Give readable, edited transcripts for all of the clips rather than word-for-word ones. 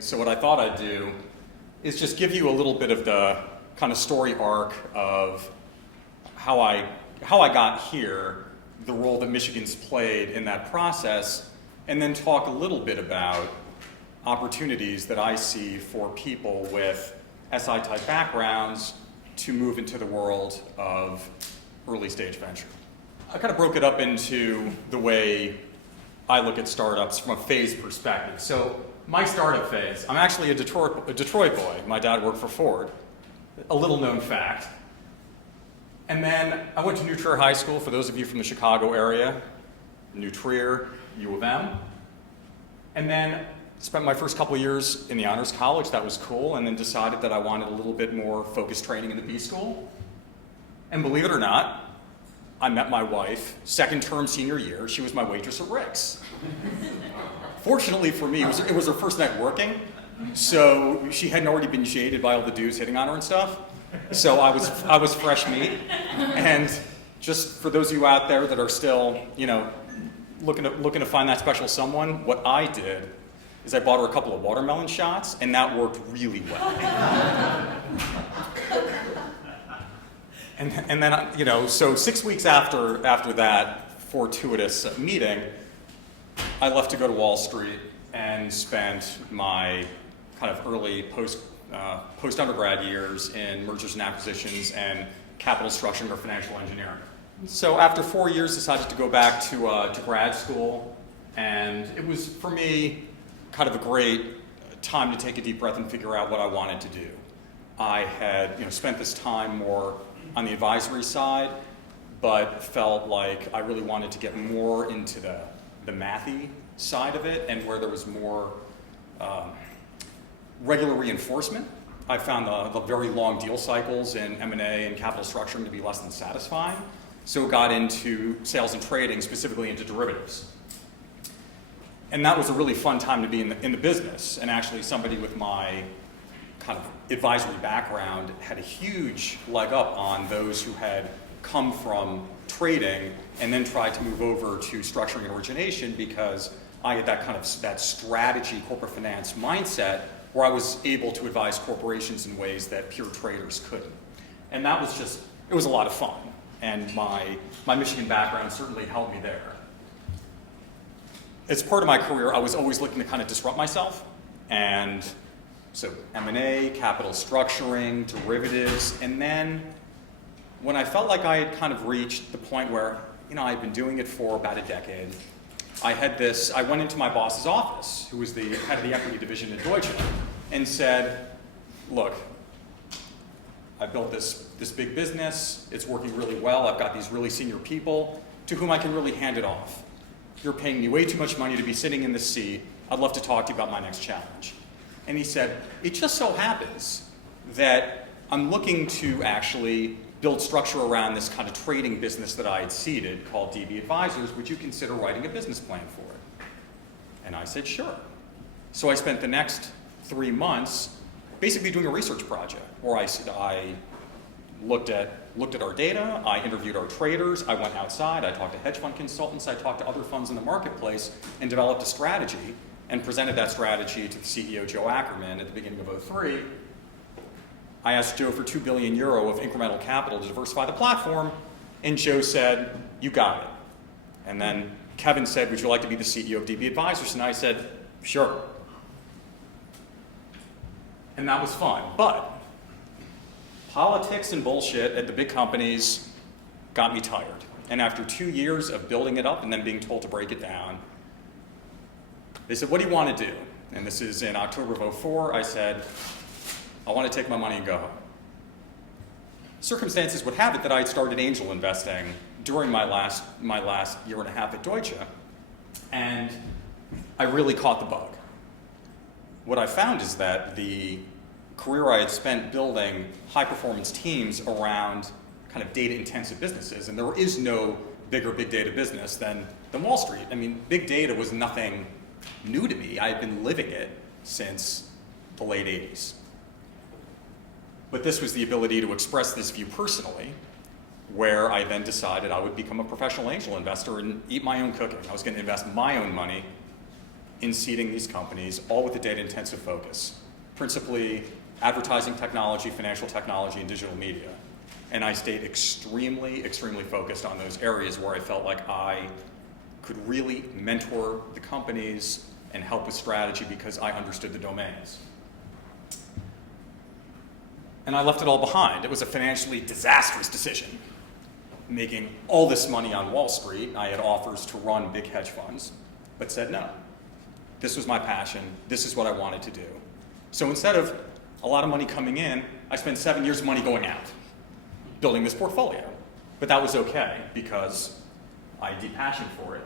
So what I thought I'd do is just give you a little bit of the kind of story arc of how I got here, the role that Michigan's played in that process, and then talk a little bit about opportunities that I see for people with SI-type backgrounds to move into the world of early stage venture. I kind of broke it up into the way I look at startups from a phase perspective. So my startup phase, I'm actually a Detroit boy. My dad worked for Ford, a little known fact. And then I went to New Trier High School, for those of you from the Chicago area, New Trier, U of M. And then spent my first couple of years in the honors college. That was cool, and then decided that I wanted a little bit more focused training in the B school. And believe it or not, I met my wife, second term senior year. She was my waitress at Rick's. Fortunately for me, it was her first night working, so she hadn't already been jaded by all the dudes hitting on her and stuff. So I was fresh meat. And just for those of you out there that are still, looking to find that special someone, what I did is I bought her a couple of watermelon shots, and that worked really well. And then, so 6 weeks after that fortuitous meeting, I left to go to Wall Street and spent my kind of early post-undergrad years in mergers and acquisitions and capital structuring or financial engineering. So after 4 years, decided to go back to grad school, and it was, for me, kind of a great time to take a deep breath and figure out what I wanted to do. I had spent this time more on the advisory side, but felt like I really wanted to get more into the mathy side of it, and where there was more regular reinforcement. I found the very long deal cycles in M&A and capital structuring to be less than satisfying, so got into sales and trading, specifically into derivatives. And that was a really fun time to be in the business, and actually somebody with my kind of advisory background had a huge leg up on those who had come from trading and then tried to move over to structuring and origination, because I had that strategy, corporate finance mindset where I was able to advise corporations in ways that pure traders couldn't. And that was it was a lot of fun. And my Michigan background certainly helped me there. As part of my career, I was always looking to kind of disrupt myself. And so M&A, capital structuring, derivatives, and then when I felt like I had kind of reached the point where, I'd been doing it for about a decade, I went into my boss's office, who was the head of the equity division at Deutsche, and said, look, I built this big business, it's working really well, I've got these really senior people to whom I can really hand it off. You're paying me way too much money to be sitting in this seat, I'd love to talk to you about my next challenge. And he said, it just so happens that I'm looking to actually build structure around this kind of trading business that I had seeded called DB Advisors. Would you consider writing a business plan for it? And I said, sure. So I spent the next 3 months basically doing a research project where I looked at our data, I interviewed our traders, I went outside, I talked to hedge fund consultants, I talked to other funds in the marketplace, and developed a strategy and presented that strategy to the CEO, Joe Ackerman, at the beginning of '03. I asked Joe for €2 billion of incremental capital to diversify the platform, and Joe said, you got it. And then Kevin said, would you like to be the CEO of DB Advisors? And I said, sure. And that was fun. But politics and bullshit at the big companies got me tired. And after 2 years of building it up and then being told to break it down, they said, what do you want to do? And this is in October of '04. I said, I want to take my money and go home. Circumstances would have it that I had started angel investing during my last year and a half at Deutsche, and I really caught the bug. What I found is that the career I had spent building high-performance teams around kind of data-intensive businesses, and there is no bigger big data business than Wall Street. I mean, big data was nothing new to me. I had been living it since the late 80s. But this was the ability to express this view personally, where I then decided I would become a professional angel investor and eat my own cooking. I was going to invest my own money in seeding these companies, all with a data-intensive focus, principally advertising technology, financial technology, and digital media. And I stayed extremely, extremely focused on those areas where I felt like I could really mentor the companies and help with strategy because I understood the domains. And I left it all behind. It was a financially disastrous decision. Making all this money on Wall Street, I had offers to run big hedge funds, but said no. This was my passion. This is what I wanted to do. So instead of a lot of money coming in, I spent 7 years of money going out, building this portfolio. But that was okay because I had deep passion for it.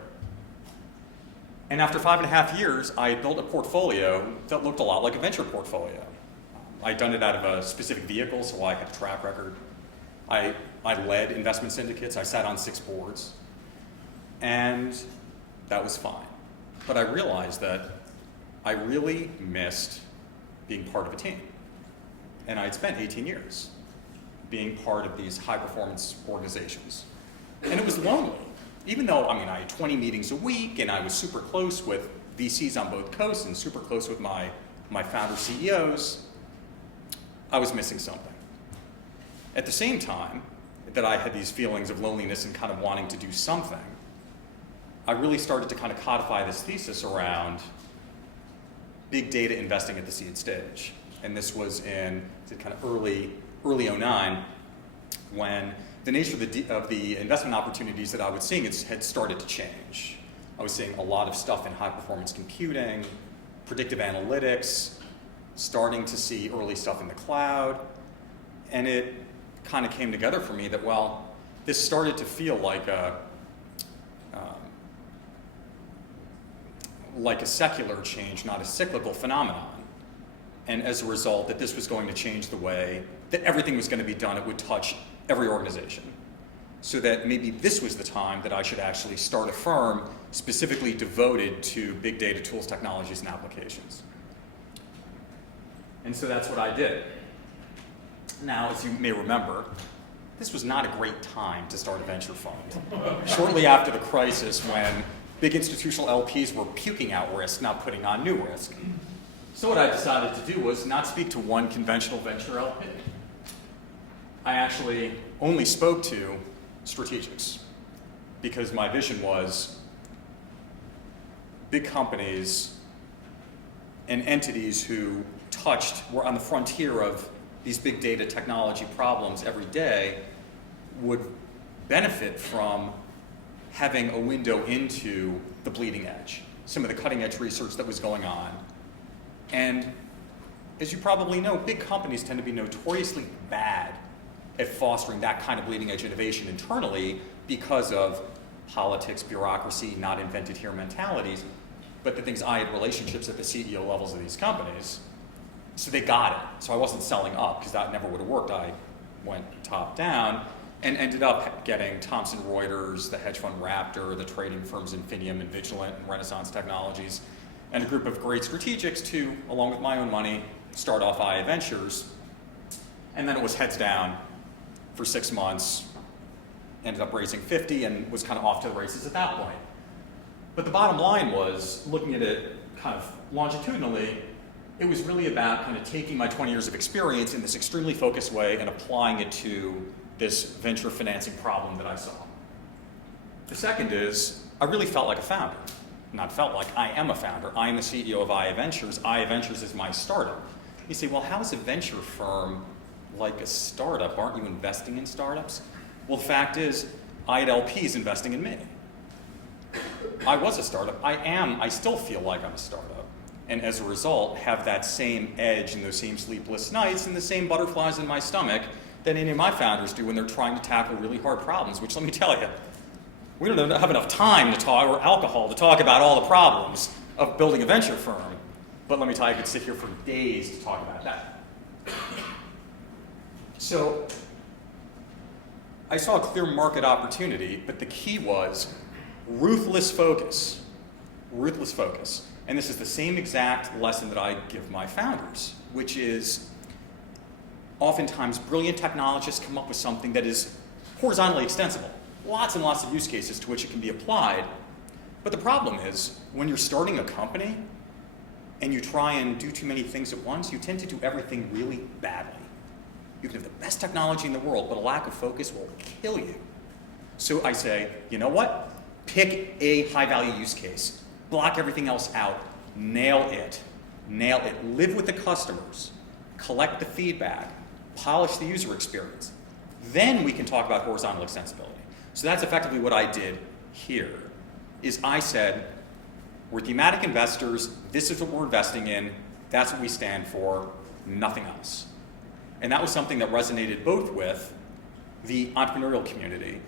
And after 5.5 years, I had built a portfolio that looked a lot like a venture portfolio. I'd done it out of a specific vehicle, so I had a track record. I led investment syndicates. I sat on 6 boards. And that was fine. But I realized that I really missed being part of a team. And I'd spent 18 years being part of these high-performance organizations. And it was lonely. Even though, I had 20 meetings a week, and I was super close with VCs on both coasts and super close with my founder CEOs, I was missing something. At the same time that I had these feelings of loneliness and kind of wanting to do something, I really started to kind of codify this thesis around big data investing at the seed stage. And this was in kind of early '09 when the nature of the investment opportunities that I was seeing had started to change. I was seeing a lot of stuff in high-performance computing, predictive analytics, starting to see early stuff in the cloud, and it kind of came together for me that, well, this started to feel like a secular change, not a cyclical phenomenon. And as a result, that this was going to change the way that everything was going to be done. It would touch every organization. So that maybe this was the time that I should actually start a firm specifically devoted to big data tools, technologies, and applications. And so that's what I did. Now, as you may remember, this was not a great time to start a venture fund. Shortly after the crisis, when big institutional LPs were puking out risk, not putting on new risk. So what I decided to do was not speak to one conventional venture LP. I actually only spoke to strategics because my vision was big companies and entities who were on the frontier of these big data technology problems every day would benefit from having a window into the bleeding edge, some of the cutting edge research that was going on. And as you probably know, big companies tend to be notoriously bad at fostering that kind of bleeding edge innovation internally because of politics, bureaucracy, not invented here mentalities. But the things I had relationships at the CEO levels of these companies, so they got it. So I wasn't selling up because that never would have worked. I went top down and ended up getting Thomson Reuters, the hedge fund Raptor, the trading firms Infinium and Vigilant and Renaissance Technologies, and a group of great strategics to, along with my own money, start off IA Ventures. And then it was heads down for 6 months, ended up raising 50 and was kind of off to the races at that point. But the bottom line was, looking at it kind of longitudinally, it was really about kind of taking my 20 years of experience in this extremely focused way and applying it to this venture financing problem that I saw. The second is, I really felt like a founder. Not felt like, I am a founder. I am the CEO of IA Ventures. IA Ventures is my startup. You say, well, how is a venture firm like a startup? Aren't you investing in startups? Well, the fact is, I had LPs investing in me. I was a startup. I still feel like I'm a startup. And as a result, have that same edge and those same sleepless nights and the same butterflies in my stomach that any of my founders do when they're trying to tackle really hard problems, which, let me tell you, we don't have enough time to talk, or alcohol, to talk about all the problems of building a venture firm. But let me tell you, I could sit here for days to talk about that. So I saw a clear market opportunity, but the key was ruthless focus. Ruthless focus. And this is the same exact lesson that I give my founders, which is oftentimes brilliant technologists come up with something that is horizontally extensible. Lots and lots of use cases to which it can be applied. But the problem is, when you're starting a company and you try and do too many things at once, you tend to do everything really badly. You can have the best technology in the world, but a lack of focus will kill you. So I say, you know what? Pick a high-value use case. Block everything else out. Nail it. Nail it. Live with the customers. Collect the feedback. Polish the user experience. Then we can talk about horizontal extensibility. So that's effectively what I did here, is I said, we're thematic investors. This is what we're investing in. That's what we stand for. Nothing else. And that was something that resonated both with the entrepreneurial community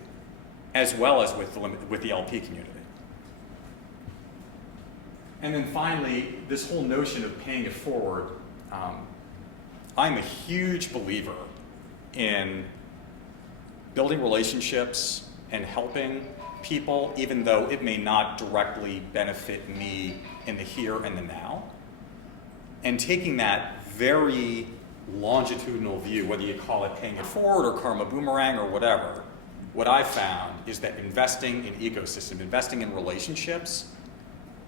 as well as with the LP community. And then finally, this whole notion of paying it forward. I'm a huge believer in building relationships and helping people, even though it may not directly benefit me in the here and the now. And taking that very longitudinal view, whether you call it paying it forward or karma boomerang or whatever, what I found is that investing in ecosystem, investing in relationships,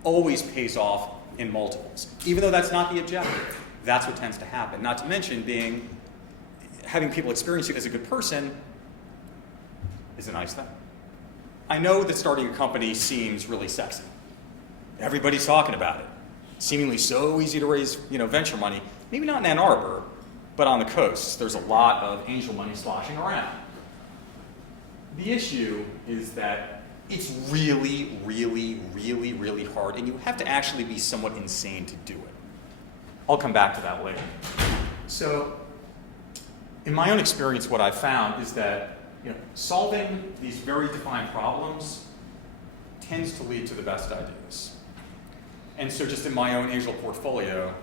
always pays off in multiples. Even though that's not the objective, that's what tends to happen. Not to mention having people experience you as a good person is a nice thing. I know that starting a company seems really sexy. Everybody's talking about it. Seemingly so easy to raise, venture money. Maybe not in Ann Arbor, but on the coast, there's a lot of angel money sloshing around. The issue is that it's really, really, really, really hard, and you have to actually be somewhat insane to do it. I'll come back to that later. So, in my own experience, what I've found is that solving these very defined problems tends to lead to the best ideas. And so just in my own angel portfolio,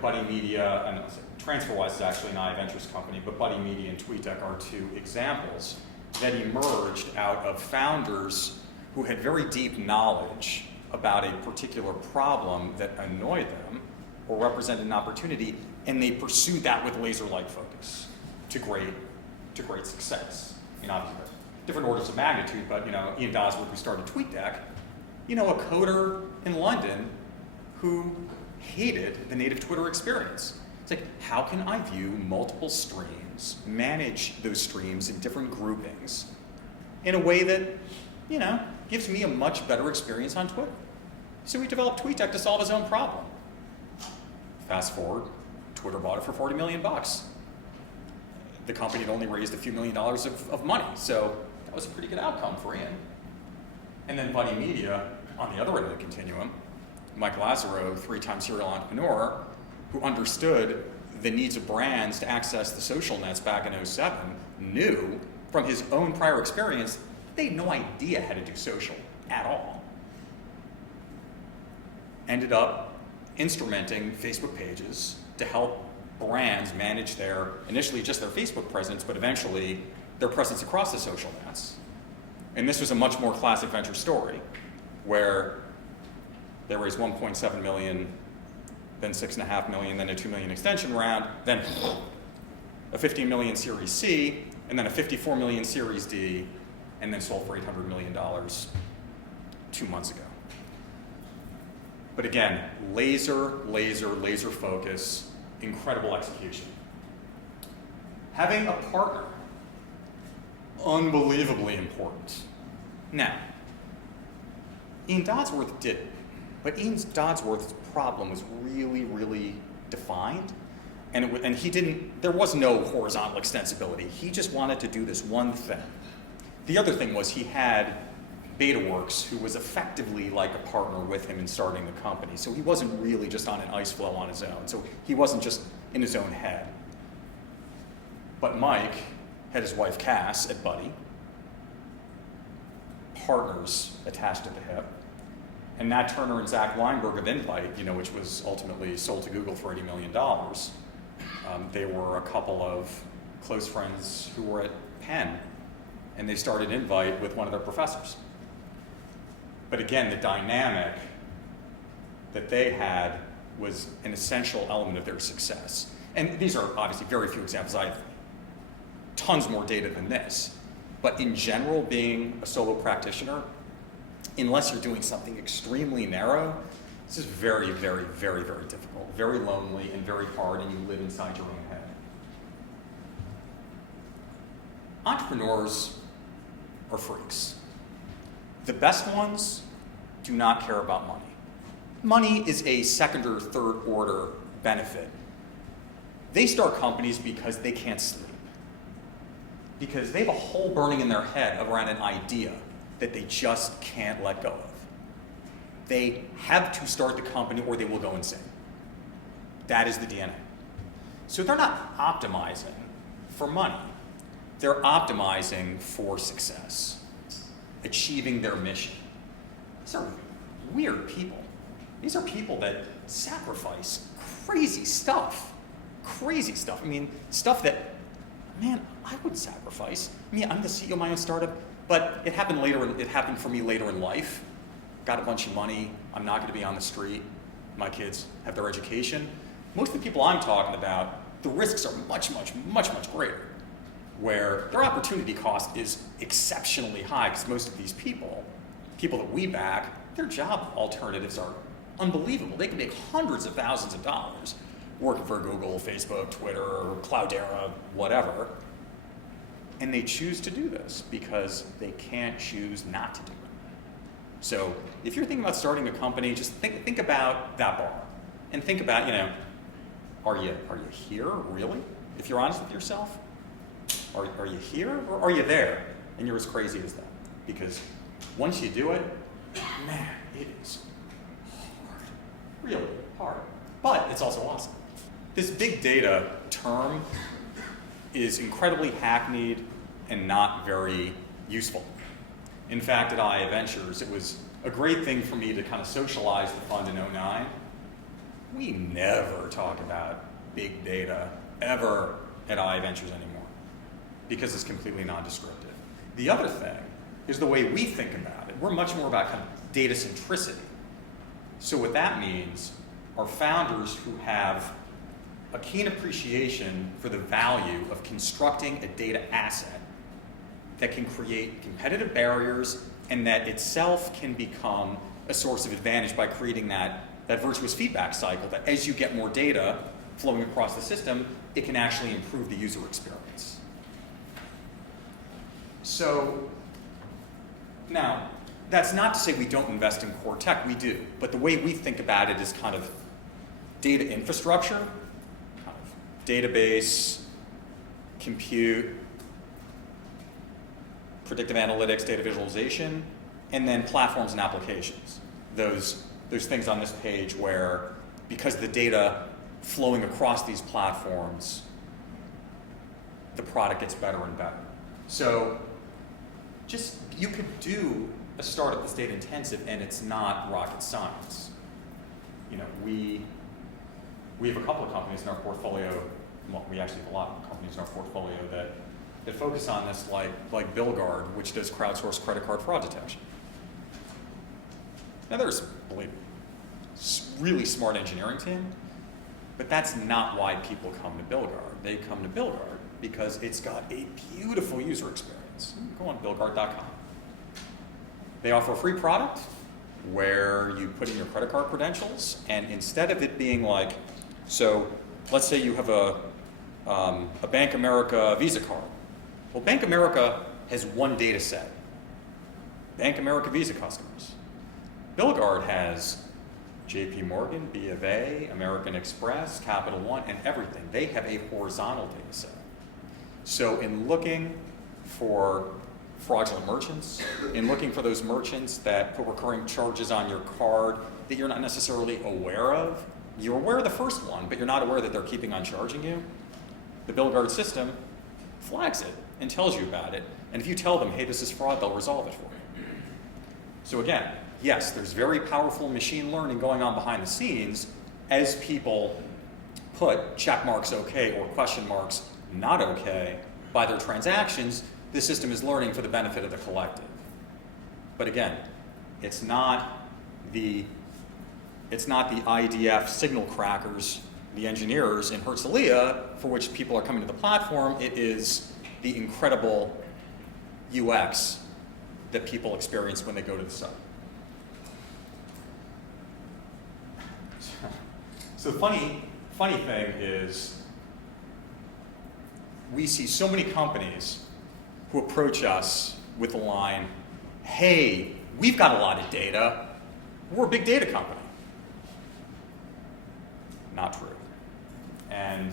Buddy Media, and TransferWise is actually an iVentures company, but Buddy Media and TweetDeck are two examples that emerged out of founders who had very deep knowledge about a particular problem that annoyed them or represented an opportunity, and they pursued that with laser-like focus to great success. Obviously, different orders of magnitude, but Ian Dosworth, who started TweetDeck, a coder in London who hated the native Twitter experience. It's like, how can I view multiple streams, manage those streams in different groupings in a way that, gives me a much better experience on Twitter? So we developed TweetDeck to solve his own problem. Fast forward, Twitter bought it for $40 million. The company had only raised a few $1 million of money, so that was a pretty good outcome for Ian. And then Buddy Media, on the other end of the continuum, Mike Lazzaro, 3-time serial entrepreneur, who understood the needs of brands to access the social nets back in 2007, knew from his own prior experience they had no idea how to do social at all. Ended up instrumenting Facebook pages to help brands manage initially just their Facebook presence, but eventually their presence across the social nets. And this was a much more classic venture story, where they raised 1.7 million, then 6.5 million, then a 2 million extension round, then a 15 million Series C, and then a 54 million Series D, and then sold for $800 million 2 months ago. But again, laser focus, incredible execution. Having a partner, unbelievably important. Now, Ian Dodsworth did it, but Ian Dodsworth's problem was really, really defined, and there was no horizontal extensibility. He just wanted to do this one thing. The other thing was he had BetaWorks, who was effectively like a partner with him in starting the company. So he wasn't really just on an ice flow on his own. So he wasn't just in his own head. But Mike had his wife Cass at Buddy, partners attached at the hip, and Nat Turner and Zach Weinberg of Invite, which was ultimately sold to Google for $80 million. They were a couple of close friends who were at Penn, and they started Invite with one of their professors. But again, the dynamic that they had was an essential element of their success. And these are obviously very few examples. I have tons more data than this. But in general, being a solo practitioner unless you're doing something extremely narrow, this is very, very, very, very difficult, very lonely and very hard, and you live inside your own head. Entrepreneurs are freaks. The best ones do not care about money. Money is a second or third order benefit. They start companies because they can't sleep, because they have a hole burning in their head around an idea that they just can't let go of. They have to start the company or they will go insane. That is the DNA. So they're not optimizing for money. They're optimizing for success, achieving their mission. These are weird people. These are people that sacrifice crazy stuff. Crazy stuff. I mean, stuff that, man, I would sacrifice. I mean, I'm the CEO of my own startup, but it happened later. It happened for me later in life. Got a bunch of money. I'm not going to be on the street. My kids have their education. Most of the people I'm talking about, the risks are much, much, much, much greater, where their opportunity cost is exceptionally high, because most of these people that we back, their job alternatives are unbelievable. They can make hundreds of thousands of dollars working for Google, Facebook, Twitter, Cloudera, whatever. And they choose to do this because they can't choose not to do it. So if you're thinking about starting a company, just think about that bar. And think about, are you here, really? If you're honest with yourself, are you here or are you there? And you're as crazy as that. Because once you do it, man, it is hard. Really hard. But it's also awesome. This big data term is incredibly hackneyed and not very useful. In fact, at IA Ventures, it was a great thing for me to kind of socialize the fund in '09. We never talk about big data ever at IA Ventures anymore because it's completely non-descriptive. The other thing is the way we think about it. We're much more about kind of data centricity. So what that means are founders who have a keen appreciation for the value of constructing a data asset that can create competitive barriers and that itself can become a source of advantage by creating that virtuous feedback cycle, that as you get more data flowing across the system, it can actually improve the user experience. So now, that's not to say we don't invest in core tech, we do. But the way we think about it is kind of data infrastructure, kind of database, compute, predictive analytics, data visualization, and then platforms and applications. Those things on this page where, because the data flowing across these platforms, the product gets better and better. So you could do a startup that's data intensive and it's not rocket science. We have a couple of companies in our portfolio, well, we actually have a lot of companies in our portfolio that focus on this, like BillGuard, which does crowdsourced credit card fraud detection. Now there's, believe me, really smart engineering team, but that's not why people come to BillGuard. They come to BillGuard because it's got a beautiful user experience. Go on BillGuard.com. They offer a free product where you put in your credit card credentials, and instead of it being like, so let's say you have a Bank America Visa card. Well, Bank America has one data set, Bank America Visa customers. BillGuard has JP Morgan, B of A, American Express, Capital One, and everything. They have a horizontal data set. So in looking for fraudulent merchants, in looking for those merchants that put recurring charges on your card that you're not necessarily aware of, you're aware of the first one, but you're not aware that they're keeping on charging you, the BillGuard system flags it and tells you about it. And if you tell them, hey, this is fraud, they'll resolve it for you. So again, yes, there's very powerful machine learning going on behind the scenes as people put check marks okay or question marks not okay by their transactions. The system is learning for the benefit of the collective. But again, it's not the IDF signal crackers, the engineers in Herzliya for which people are coming to the platform. It is the incredible UX that people experience when they go to the site. So the funny thing is we see so many companies who approach us with the line, hey, we've got a lot of data. We're a big data company. Not true. And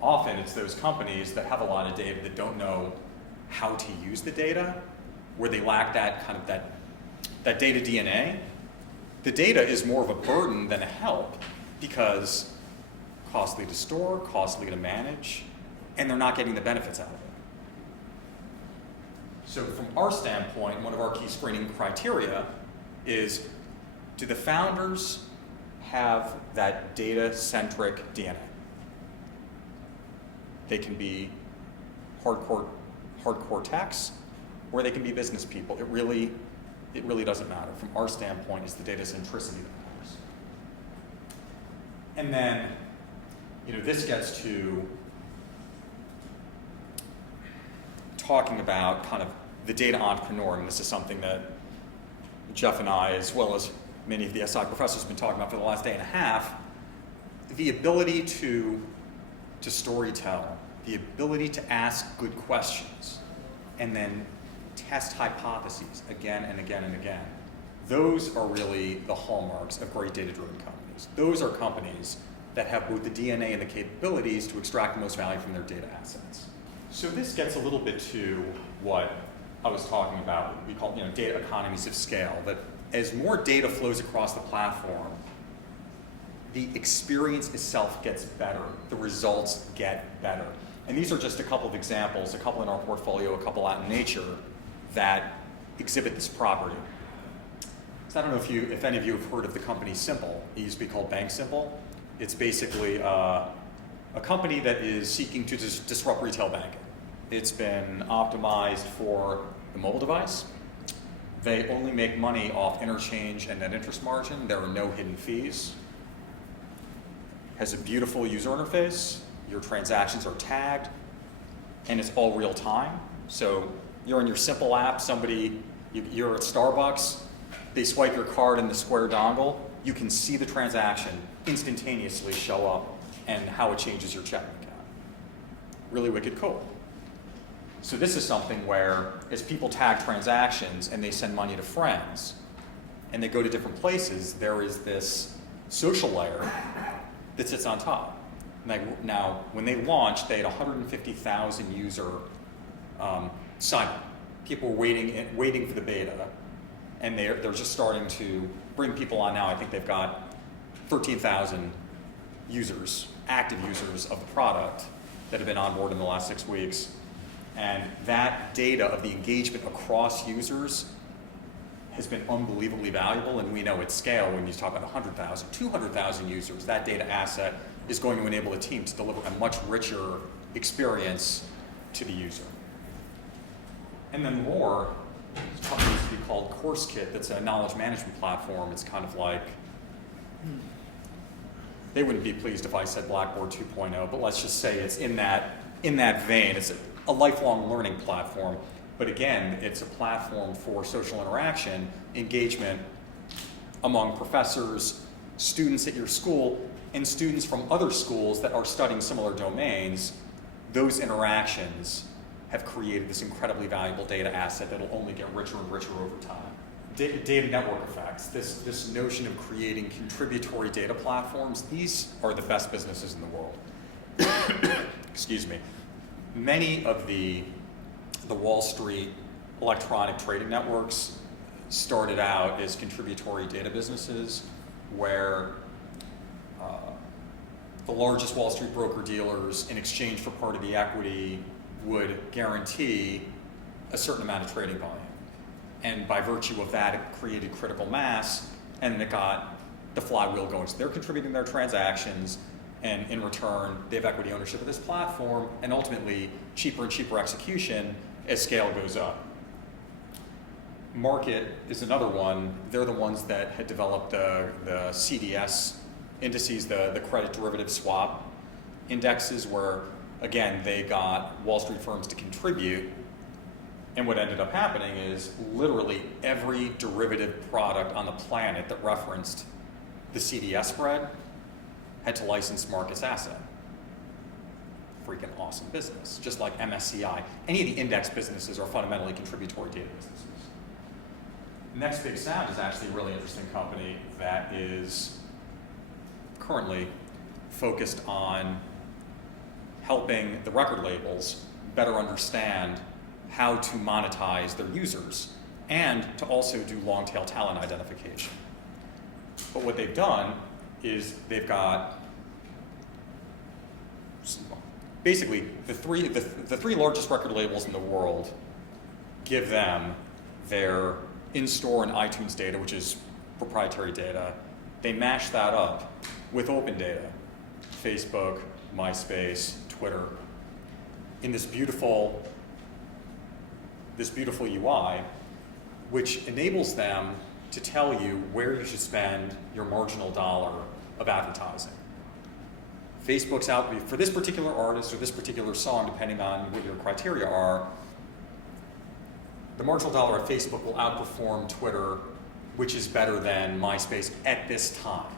often it's those companies that have a lot of data that don't know how to use the data, where they lack that kind of that data DNA. The data is more of a burden than a help because costly to store, costly to manage, and they're not getting the benefits out of it. So from our standpoint, one of our key screening criteria is, do the founders have that data-centric DNA? They can be hardcore techs, or they can be business people. It really doesn't matter. From our standpoint, it's the data centricity that matters. And then, this gets to talking about kind of the data entrepreneur, and this is something that Jeff and I, as well as many of the SI professors, have been talking about for the last day and a half. The ability to storytell, the ability to ask good questions, and then test hypotheses again and again and again. Those are really the hallmarks of great data-driven companies. Those are companies that have both the DNA and the capabilities to extract the most value from their data assets. So this gets a little bit to what I was talking about. We call data economies of scale, that as more data flows across the platform, the experience itself gets better, the results get better. And these are just a couple of examples, a couple in our portfolio, a couple out in nature, that exhibit this property. So I don't know if any of you have heard of the company Simple. It used to be called Bank Simple. It's basically a company that is seeking to disrupt retail banking. It's been optimized for the mobile device. They only make money off interchange and net interest margin. There are no hidden fees. Has a beautiful user interface. Your transactions are tagged, and it's all real time. So you're in your Simple app, you're at Starbucks, they swipe your card in the Square dongle, you can see the transaction instantaneously show up and how it changes your checking account. Really wicked cool. So this is something where, as people tag transactions and they send money to friends, and they go to different places, there is this social layer that sits on top. Now, when they launched, they had 150,000 user sign up. People were waiting for the beta, and they're just starting to bring people on now. I think they've got 13,000 users, active users of the product that have been on board in the last 6 weeks. And that data of the engagement across users has been unbelievably valuable, and we know at scale, when you talk about 100,000, 200,000 users, that data asset is going to enable a team to deliver a much richer experience to the user. And then more, this company used to be called CourseKit, that's a knowledge management platform. It's kind of like, they wouldn't be pleased if I said Blackboard 2.0, but let's just say it's in that vein. It's a lifelong learning platform. But again, it's a platform for social interaction, engagement among professors, students at your school, and students from other schools that are studying similar domains. Those interactions have created this incredibly valuable data asset that will only get richer and richer over time. Data network effects, this notion of creating contributory data platforms, these are the best businesses in the world. Excuse me. Many of the Wall Street electronic trading networks started out as contributory data businesses where the largest Wall Street broker-dealers, in exchange for part of the equity, would guarantee a certain amount of trading volume. And by virtue of that, it created critical mass, and it got the flywheel going. So they're contributing their transactions, and in return, they have equity ownership of this platform, and ultimately, cheaper and cheaper execution as scale goes up. Market is another one. They're the ones that had developed the CDS indices, the credit derivative swap indexes, where, again, they got Wall Street firms to contribute. And what ended up happening is literally every derivative product on the planet that referenced the CDS spread had to license mark its asset. Freaking awesome business, just like MSCI. Any of the index businesses are fundamentally contributory data businesses. Next Big Sound is actually a really interesting company that is currently focused on helping the record labels better understand how to monetize their users and to also do long-tail talent identification. But what they've done is they've got basically the three largest record labels in the world give them their in-store and iTunes data, which is proprietary data. They mash that up with open data, Facebook, MySpace, Twitter, in this beautiful UI, which enables them to tell you where you should spend your marginal dollar of advertising. Facebook's out for this particular artist or this particular song, depending on what your criteria are. The marginal dollar at Facebook will outperform Twitter, which is better than MySpace at this time.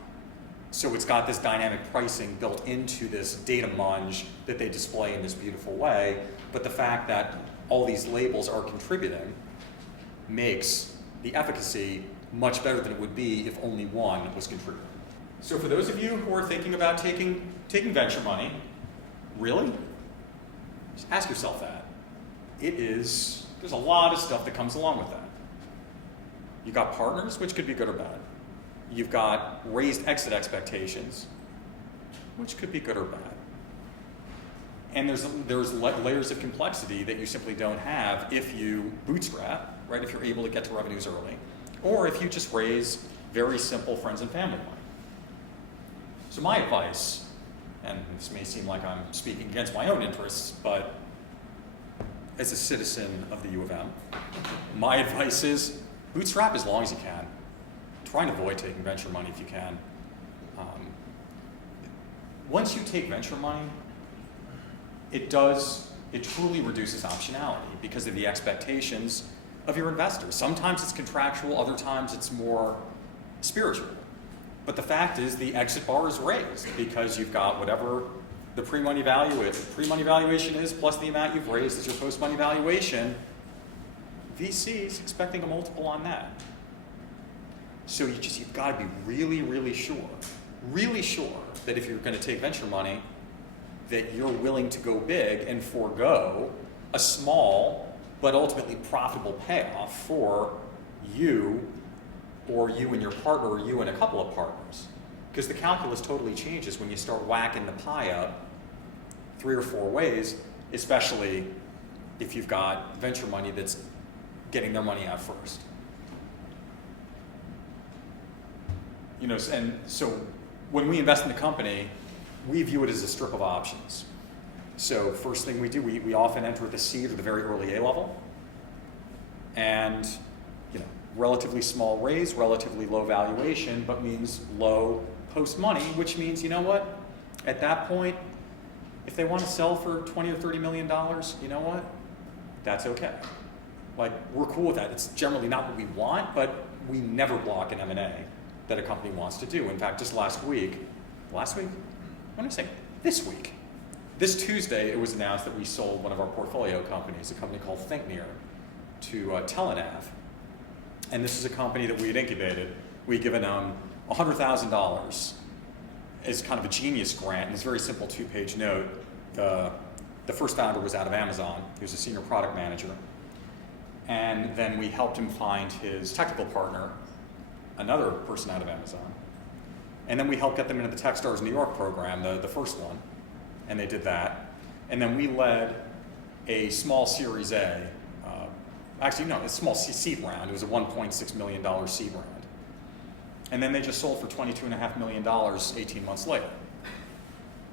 So it's got this dynamic pricing built into this data munge that they display in this beautiful way. But the fact that all these labels are contributing makes the efficacy much better than it would be if only one was contributing. So for those of you who are thinking about taking venture money, really? Just ask yourself that. There's a lot of stuff that comes along with that. You've got partners, which could be good or bad. You've got raised exit expectations, which could be good or bad. And there's layers of complexity that you simply don't have if you bootstrap, right? If you're able to get to revenues early, or if you just raise very simple friends and family money. So my advice, and this may seem like I'm speaking against my own interests, but as a citizen of the U of M, my advice is bootstrap as long as you can. Try and avoid taking venture money if you can. Once you take venture money, it truly reduces optionality because of the expectations of your investors. Sometimes it's contractual, other times it's more spiritual. But the fact is the exit bar is raised because you've got whatever the pre-money valuation is plus the amount you've raised as your post-money valuation. VC's expecting a multiple on that. So you've got to be really, really sure that if you're going to take venture money, that you're willing to go big and forego a small but ultimately profitable payoff for you or you and your partner or you and a couple of partners. Because the calculus totally changes when you start whacking the pie up 3 or 4 ways, especially if you've got venture money that's getting their money out first. And so when we invest in the company, we view it as a strip of options. So first thing we do, we often enter at the seed or the very early A level. And relatively small raise, relatively low valuation, but means low post money, which means, you know what? At that point, if they want to sell for $20 or $30 million, you know what? That's okay. Like, we're cool with that. It's generally not what we want, but we never block an M&A that a company wants to do. In fact, just last week, what am I saying? This week. This Tuesday, it was announced that we sold one of our portfolio companies, a company called ThinkNear, to Telenav. And this is a company that we had incubated. We'd given them $100,000 as kind of a genius grant, and this very simple 2-page note. The first founder was out of Amazon. He was a senior product manager. And then we helped him find his technical partner, another person out of Amazon. And then we helped get them into the Techstars New York program, the first one. And they did that. And then we led a small Series A, a small seed round. It was a $1.6 million seed round. And then they just sold for $22.5 million 18 months later.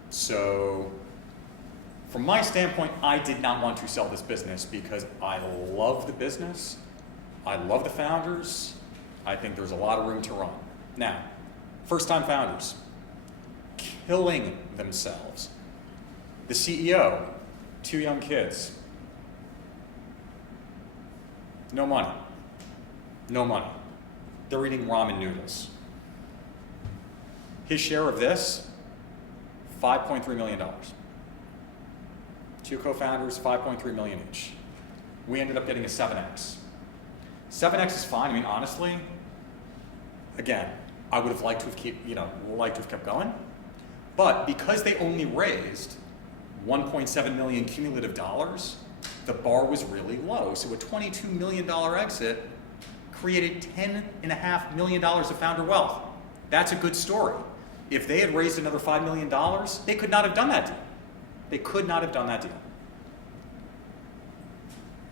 So from my standpoint, I did not want to sell this business because I love the business. I love the founders. I think there's a lot of room to run. Now, first-time founders, killing themselves. The CEO, 2 young kids. No money. No money. They're eating ramen noodles. His share of this, $5.3 million. Two co-founders, $5.3 million each. We ended up getting a 7X. 7X is fine. I mean, honestly, again, I would have liked to have kept going. But because they only raised $1.7 million cumulative dollars, the bar was really low. So a $22 million exit created $10.5 million of founder wealth. That's a good story. If they had raised another $5 million, they could not have done that deal. They could not have done that deal.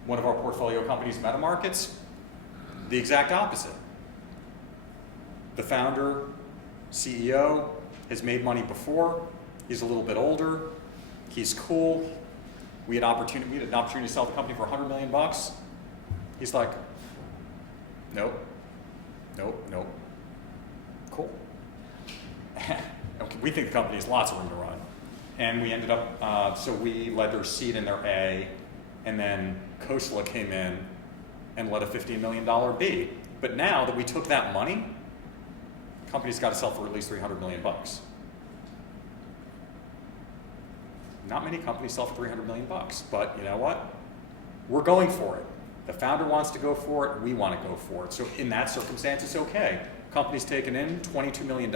One of our portfolio companies, MetaMarkets, the exact opposite. The founder, CEO, has made money before. He's a little bit older. He's cool. We had an opportunity to sell the company for $100 million. He's like, nope. Cool. Okay, we think the company has lots of room to run. And we ended up, so we led their seed and their A, and then Khosla came in and led a $15 million B. But now that we took that money, the company's got to sell for at least $300 million. Not many companies sell for $300 million, but you know what? We're going for it. The founder wants to go for it, we want to go for it. So in that circumstance, it's okay. Company's taken in $22 million,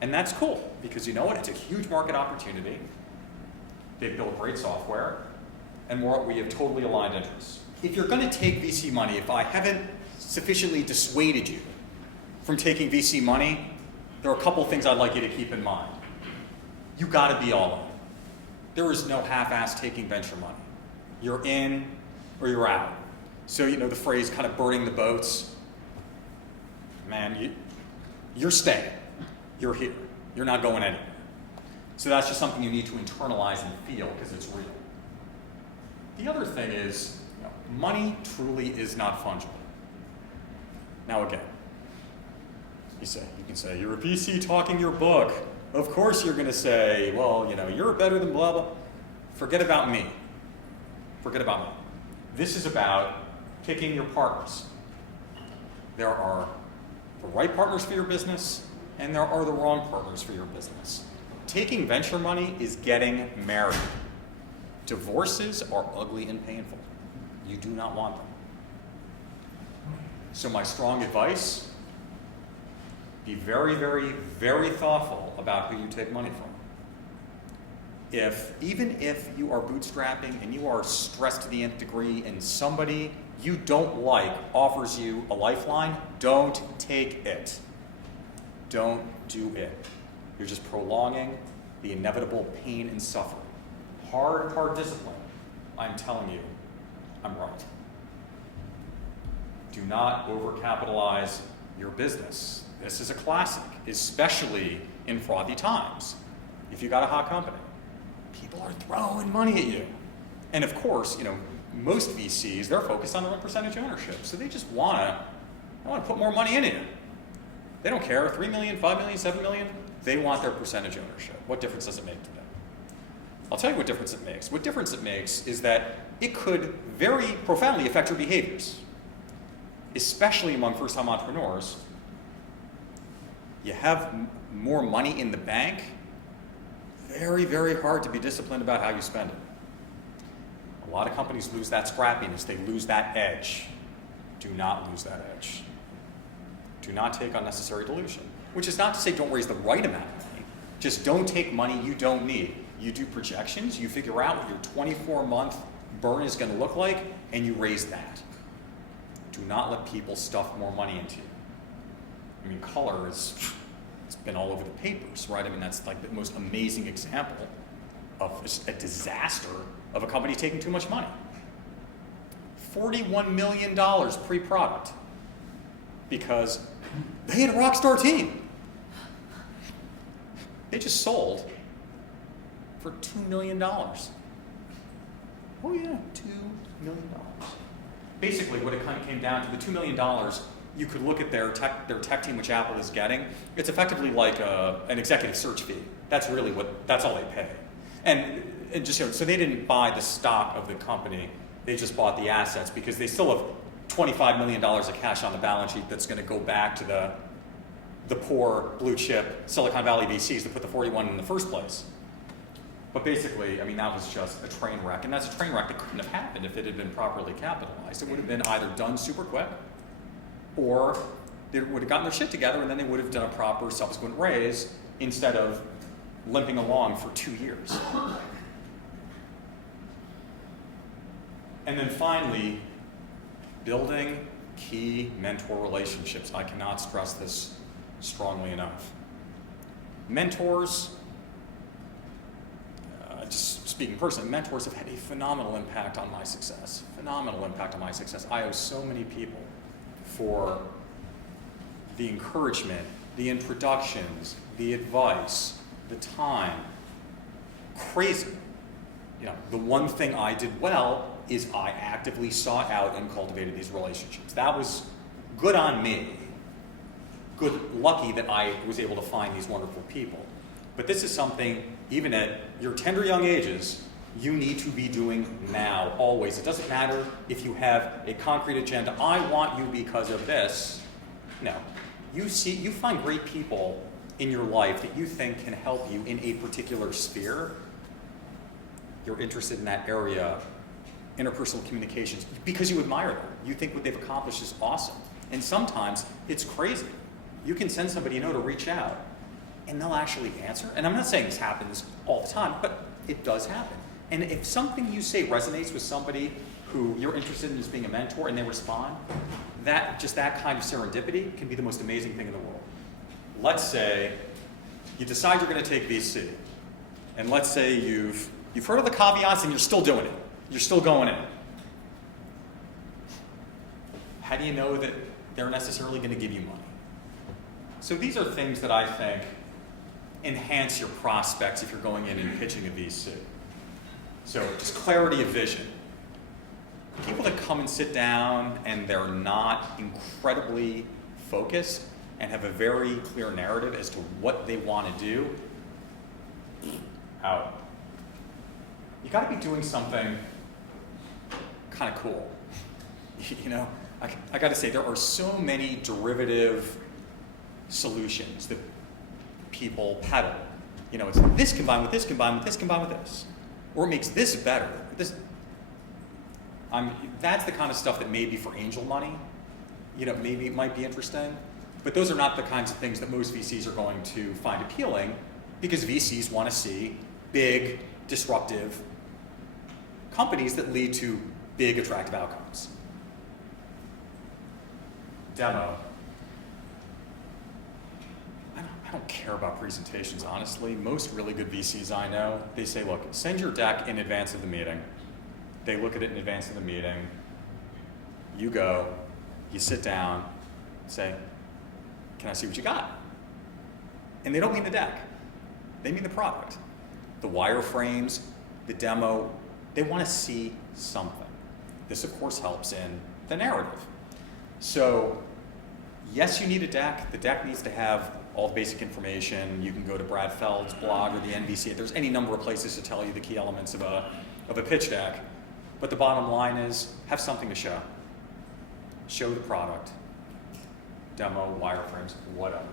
and that's cool, because you know what? It's a huge market opportunity. They've built great software, and we have totally aligned interests. If you're going to take VC money, if I haven't sufficiently dissuaded you from taking VC money, there are a couple things I'd like you to keep in mind. You got to be all in. There is no half-ass taking venture money. You're in or you're out. So you know the phrase kind of burning the boats. Man, you're staying. You're here. You're not going anywhere. So that's just something you need to internalize and feel because it's real. The other thing is, money truly is not fungible. Now again, you can say, you're a VC talking your book. Of course you're going to say, well, you're better than blah, blah. Forget about me. Forget about me. This is about picking your partners. There are the right partners for your business, and there are the wrong partners for your business. Taking venture money is getting married. Divorces are ugly and painful. You do not want them. So my strong advice, be very, very, very thoughtful about who you take money from. Even if you are bootstrapping and you are stressed to the nth degree and somebody you don't like offers you a lifeline, don't take it. Don't do it. You're just prolonging the inevitable pain and suffering. Hard discipline. I'm telling you, I'm right. Do not overcapitalize your business. This is a classic, especially in frothy times. If you got a hot company, people are throwing money at you. And of course, most VCs, they're focused on their own percentage ownership. So they just want to put more money in it. They don't care, 3 million, 5 million, 7 million, they want their percentage ownership. What difference does it make to them? I'll tell you what difference it makes. What difference it makes is that it could very profoundly affect your behaviors, especially among first-time entrepreneurs. You have more money in the bank, very, very hard to be disciplined about how you spend it. A lot of companies lose that scrappiness. They lose that edge. Do not lose that edge. Do not take unnecessary dilution. Which is not to say don't raise the right amount of money. Just don't take money you don't need. You do projections, you figure out what your 24-month burn is going to look like, and you raise that. Do not let people stuff more money into you. I mean, color it's been all over the papers, right? I mean, that's like the most amazing example of a disaster of a company taking too much money. $41 million pre-product because they had a rock star team. They just sold for $2 million. Oh yeah, $2 million. Basically, what it kind of came down to, the $2 million, you could look at their tech team, which Apple is getting. It's effectively like an executive search fee. That's really that's all they pay. And just so they didn't buy the stock of the company, they just bought the assets because they still have $25 million of cash on the balance sheet that's going to go back to the poor blue chip Silicon Valley VCs that put the 41 in the first place. But basically, I mean, that was just a train wreck, and that's a train wreck that couldn't have happened if it had been properly capitalized. It would have been either done super quick, or they would have gotten their shit together, and then they would have done a proper subsequent raise instead of limping along for 2 years. And then finally, building key mentor relationships. I cannot stress this strongly enough. Mentors, just speaking personally, mentors have had a phenomenal impact on my success. Phenomenal impact on my success. I owe so many people for the encouragement, the introductions, the advice, the time. Crazy. You know, the one thing I did well is I actively sought out and cultivated these relationships. That was good on me. Lucky that I was able to find these wonderful people. But this is something, even at your tender young ages, you need to be doing now, always. It doesn't matter if you have a concrete agenda. I want you because of this. No. You find great people in your life that you think can help you in a particular sphere. You're interested in that area, interpersonal communications, because you admire them. You think what they've accomplished is awesome. And sometimes it's crazy. You can send somebody a note or reach out, and they'll actually answer. And I'm not saying this happens all the time, but it does happen. And if something you say resonates with somebody who you're interested in as being a mentor and they respond, that kind of serendipity can be the most amazing thing in the world. Let's say you decide you're going to take VC, and let's say you've heard of the caveats and you're still doing it. You're still going in. How do you know that they're necessarily going to give you money? So these are things that I think enhance your prospects if you're going in and pitching a VC. So just clarity of vision. People that come and sit down and they're not incredibly focused and have a very clear narrative as to what they want to do, out. You got to be doing something kind of cool. You know, I got to say, there are so many derivative solutions that people peddle. You know, it's this combined with this, combined with this, combined with this. Or it makes this better. That's the kind of stuff that maybe for angel money, you know, maybe it might be interesting. But those are not the kinds of things that most VCs are going to find appealing, because VCs want to see big, disruptive companies that lead to big, attractive outcomes. Demo. I don't care about presentations, honestly. Most really good VCs I know, they say, look, send your deck in advance of the meeting. They look at it in advance of the meeting. You go, you sit down, say, can I see what you got? And they don't mean the deck. They mean the product. The wireframes, the demo, they want to see something. This, of course, helps in the narrative. So, yes, you need a deck. The deck needs to have all the basic information. You can go to Brad Feld's blog or the NBC. There's any number of places to tell you the key elements of a pitch deck. But the bottom line is, have something to show. Show the product, demo, wireframes, whatever.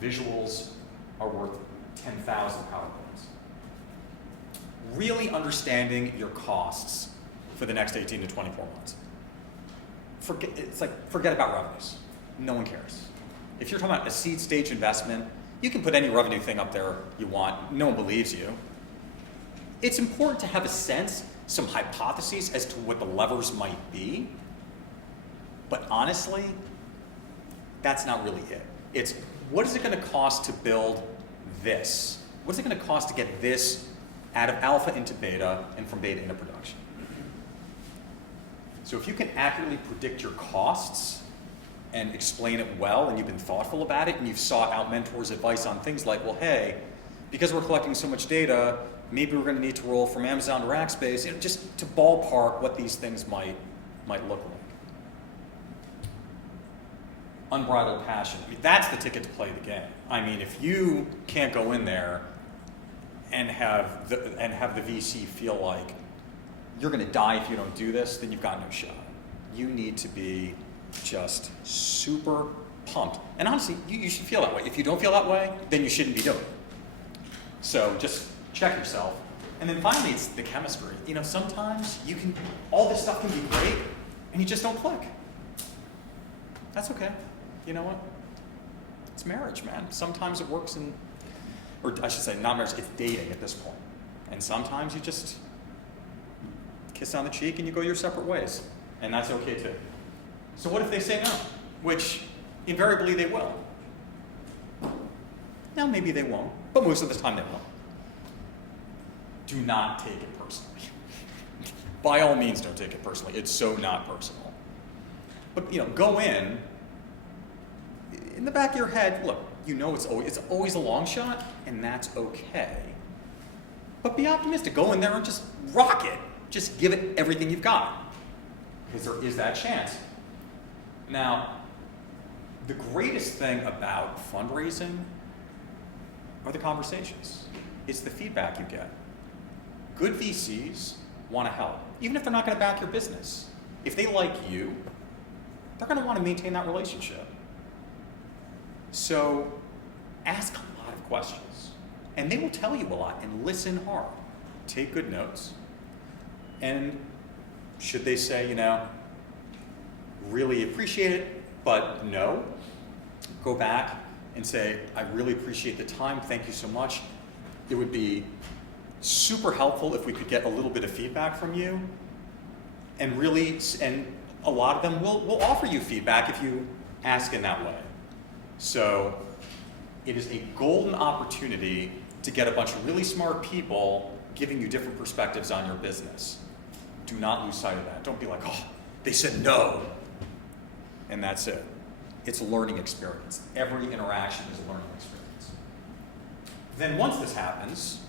Visuals are worth 10,000 PowerPoints. Really understanding your costs for the next 18 to 24 months. Forget about revenues. No one cares. If you're talking about a seed stage investment, you can put any revenue thing up there you want. No one believes you. It's important to have a sense, some hypotheses as to what the levers might be. But honestly, that's not really it. It's, what is it going to cost to build this? What's it going to cost to get this out of alpha into beta and from beta into production? So if you can accurately predict your costs and explain it well, and you've been thoughtful about it, and you've sought out mentors' advice on things like, well, hey, because we're collecting so much data, maybe we're going to need to roll from Amazon to Rackspace, you know, just to ballpark what these things might look like. Unbridled passion. I mean, that's the ticket to play the game. I mean, if you can't go in there and have the VC feel like you're going to die if you don't do this, then you've got no shot. You need to be just super pumped. And honestly, you should feel that way. If you don't feel that way, then you shouldn't be doing it. So just check yourself. And then finally, it's the chemistry. You know, sometimes all this stuff can be great, and you just don't click. That's okay. You know what? It's marriage, man. Sometimes it works or I should say not marriage, it's dating at this point. And sometimes you just kiss on the cheek and you go your separate ways. And that's okay too. So what if they say no? Which invariably they will. Now maybe they won't, but most of the time they won't. Do not take it personally. By all means, don't take it personally. It's so not personal. But go in the back of your head, look, it's always a long shot, and that's okay. But be optimistic. Go in there and just rock it. Just give it everything you've got. Because there is that chance. Now, the greatest thing about fundraising are the conversations. It's the feedback you get. Good VCs want to help, even if they're not going to back your business. If they like you, they're going to want to maintain that relationship. So ask a lot of questions, and they will tell you a lot, and listen hard. Take good notes. And should they say, really appreciate it, but no, go back and say, I really appreciate the time, thank you so much. It would be super helpful if we could get a little bit of feedback from you. And a lot of them will offer you feedback if you ask in that way. So it is a golden opportunity to get a bunch of really smart people giving you different perspectives on your business. Do not lose sight of that. Don't be like, oh, they said no, and that's it. It's a learning experience. Every interaction is a learning experience. Then once this happens,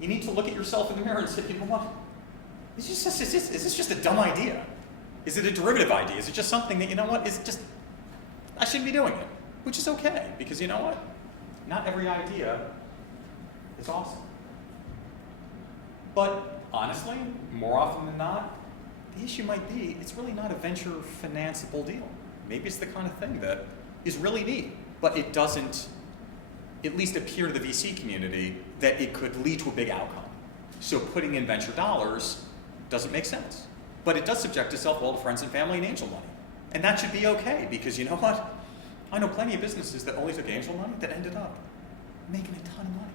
you need to look at yourself in the mirror and say, you know what? Is this just a dumb idea? Is it a derivative idea? Is it just something that, I shouldn't be doing it? Which is okay, because you know what? Not every idea is awesome. But honestly, more often than not, the issue might be it's really not a venture financeable deal. Maybe it's the kind of thing that is really neat, but it doesn't at least appear to the VC community that it could lead to a big outcome. So putting in venture dollars doesn't make sense. But it does subject itself well to friends and family and angel money. And that should be okay, because you know what? I know plenty of businesses that only took angel money that ended up making a ton of money.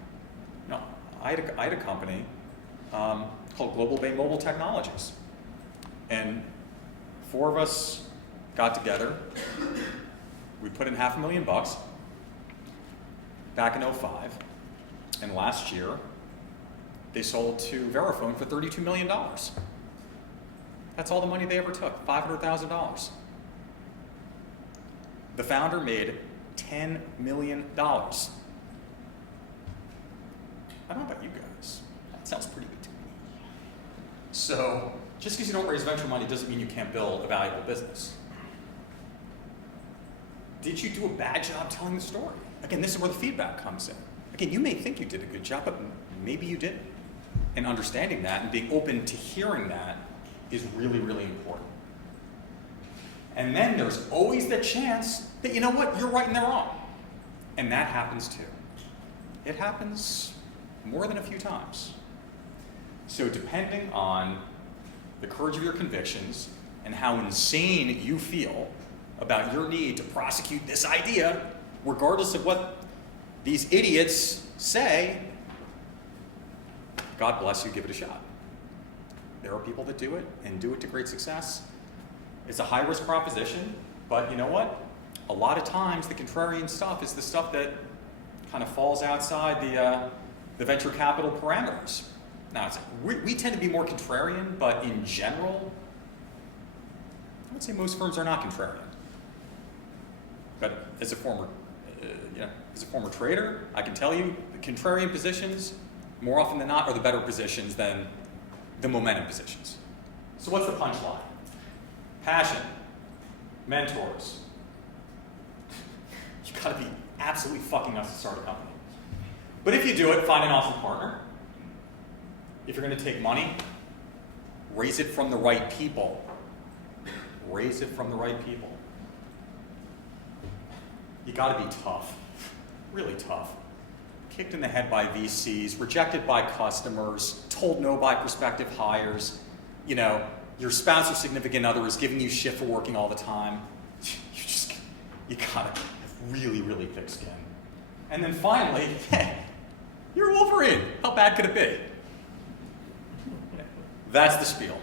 No, I had a company called Global Bay Mobile Technologies. And 4 of us got together. We put in $500,000 back in 2005. And last year, they sold to Verifone for $32 million. That's all the money they ever took, $500,000. The founder made $10 million. I don't know about you guys. That sounds pretty good to me. So just because you don't raise venture money doesn't mean you can't build a valuable business. Did you do a bad job telling the story? Again, this is where the feedback comes in. Again, you may think you did a good job, but maybe you didn't. And understanding that and being open to hearing that is really, really important. And then there's always the chance that, you know what, you're right and they're wrong. And that happens too. It happens more than a few times. So depending on the courage of your convictions and how insane you feel about your need to prosecute this idea, regardless of what these idiots say, God bless you, give it a shot. There are people that do it and do it to great success. It's a high-risk proposition, but you know what? A lot of times the contrarian stuff is the stuff that kind of falls outside the venture capital parameters. Now, we tend to be more contrarian, but in general, I would say most firms are not contrarian. But as a former trader, I can tell you the contrarian positions, more often than not, are the better positions than the momentum positions. So what's the punchline? Passion, mentors. You gotta be absolutely fucking nuts to start a company. But if you do it, find an awesome partner. If you're gonna take money, raise it from the right people. Raise it from the right people. you got to be tough, really tough. Kicked in the head by VCs, rejected by customers, told no by prospective hires. You know, your spouse or significant other is giving you shit for working all the time. You gotta have really, really thick skin. And then finally, you're Wolverine. How bad could it be? That's the spiel.